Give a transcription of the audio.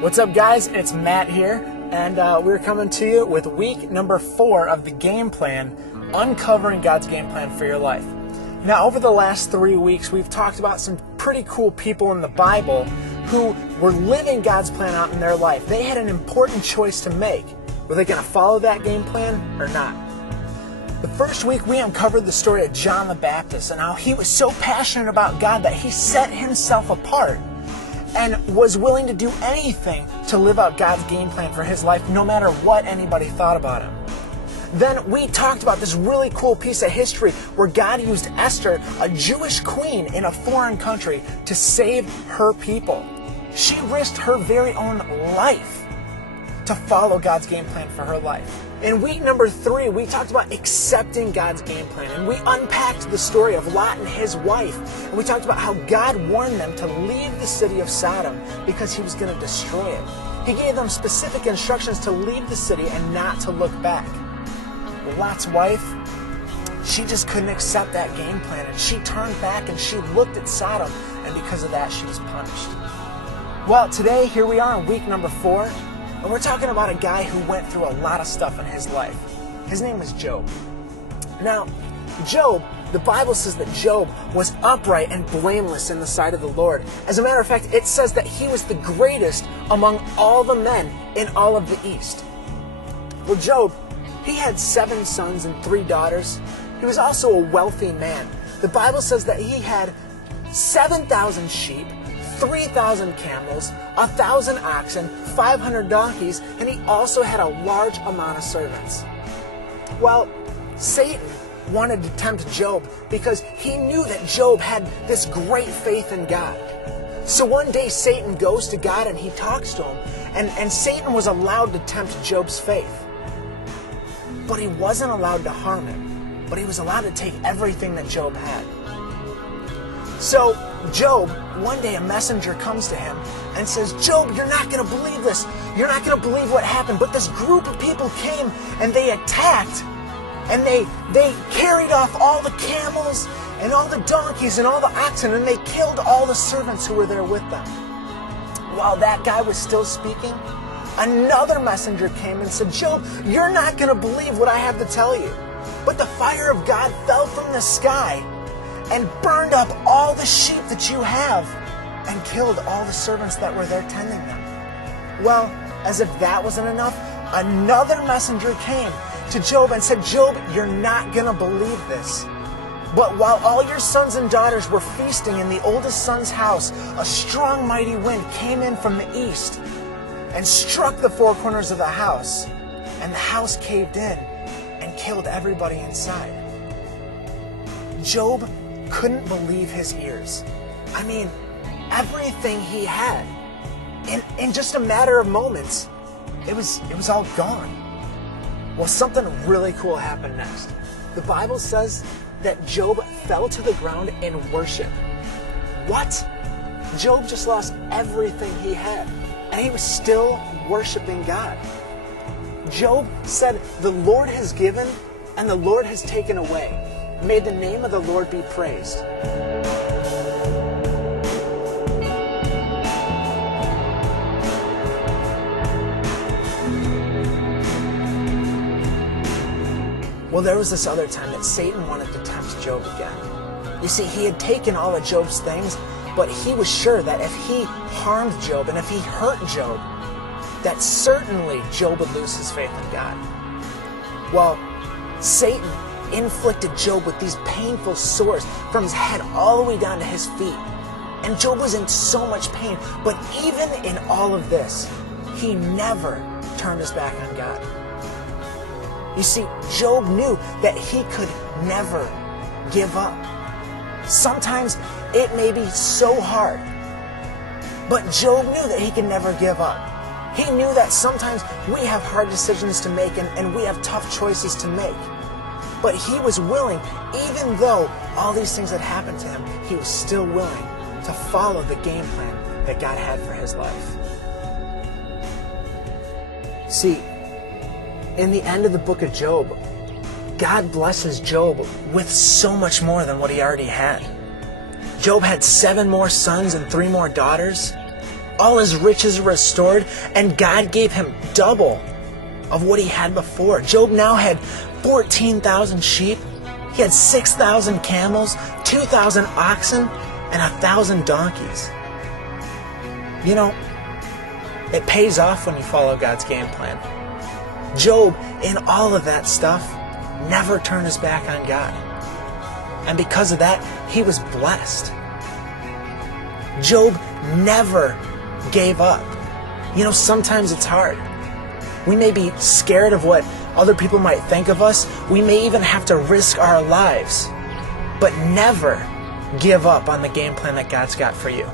What's up, guys? It's Matt here, and we're coming to you with week number 4 of the game plan, uncovering God's game plan for your life. Now, over the last 3 weeks, we've talked about some pretty cool people in the Bible who were living God's plan out in their life. They had an important choice to make. Were they going to follow that game plan or not? The first week, we uncovered the story of John the Baptist and how he was so passionate about God that he set himself apart and was willing to do anything to live out God's game plan for his life, no matter what anybody thought about him. Then we talked about this really cool piece of history where God used Esther, a Jewish queen in a foreign country, to save her people. She risked her very own life to follow God's game plan for her life. In week number 3, we talked about accepting God's game plan, and we unpacked the story of Lot and his wife, and we talked about how God warned them to leave the city of Sodom because he was going to destroy it. He gave them specific instructions to leave the city and not to look back. Well, Lot's wife, she just couldn't accept that game plan, and she turned back and she looked at Sodom, and because of that, she was punished. Well, today, here we are in week number 4, and we're talking about a guy who went through a lot of stuff in his life. His name is Job. Now, Job, the Bible says that Job was upright and blameless in the sight of the Lord. As a matter of fact, it says that he was the greatest among all the men in all of the East. Well, Job, he had 7 sons and 3 daughters. He was also a wealthy man. The Bible says that he had 7,000 sheep, 3,000 camels, 1,000 oxen, 500 donkeys, and he also had a large amount of servants. Well, Satan wanted to tempt Job because he knew that Job had this great faith in God. So one day Satan goes to God and he talks to him, and Satan was allowed to tempt Job's faith. But he wasn't allowed to harm him, but he was allowed to take everything that Job had. So Job, one day a messenger comes to him and says, Job, you're not going to believe this. You're not going to believe what happened. But this group of people came and they attacked and they carried off all the camels and all the donkeys and all the oxen, and they killed all the servants who were there with them. While that guy was still speaking, another messenger came and said, Job, you're not going to believe what I have to tell you. But the fire of God fell from the sky and burned up all the sheep that you have and killed all the servants that were there tending them. Well, as if that wasn't enough, another messenger came to Job and said, Job, you're not going to believe this. But while all your sons and daughters were feasting in the oldest son's house, a strong, mighty wind came in from the east and struck the 4 corners of the house, and the house caved in and killed everybody inside. Job couldn't believe his ears. I mean, everything he had, in just a matter of moments, it was all gone. Well, something really cool happened next. The Bible says that Job fell to the ground in worship. What? Job just lost everything he had, and he was still worshiping God. Job said, the Lord has given and the Lord has taken away. May the name of the Lord be praised. Well, there was this other time that Satan wanted to tempt Job again. You see, he had taken all of Job's things, but he was sure that if he harmed Job and if he hurt Job, that certainly Job would lose his faith in God. Well, Satan inflicted Job with these painful sores from his head all the way down to his feet. And Job was in so much pain, but even in all of this, he never turned his back on God. You see, Job knew that he could never give up. Sometimes it may be so hard, but Job knew that he could never give up. He knew that sometimes we have hard decisions to make and we have tough choices to make. But he was willing, even though all these things had happened to him, he was still willing to follow the game plan that God had for his life. See, in the end of the book of Job, God blesses Job with so much more than what he already had. Job had 7 more sons and 3 more daughters. All his riches were restored, and God gave him double of what he had before. Job now had 14,000 sheep. He had 6,000 camels, 2,000 oxen, and 1,000 donkeys. You know, it pays off when you follow God's game plan. Job, in all of that stuff, never turned his back on God. And because of that, he was blessed. Job never gave up. You know, sometimes it's hard. We may be scared of what other people might think of us. We may even have to risk our lives. But never give up on the game plan that God's got for you.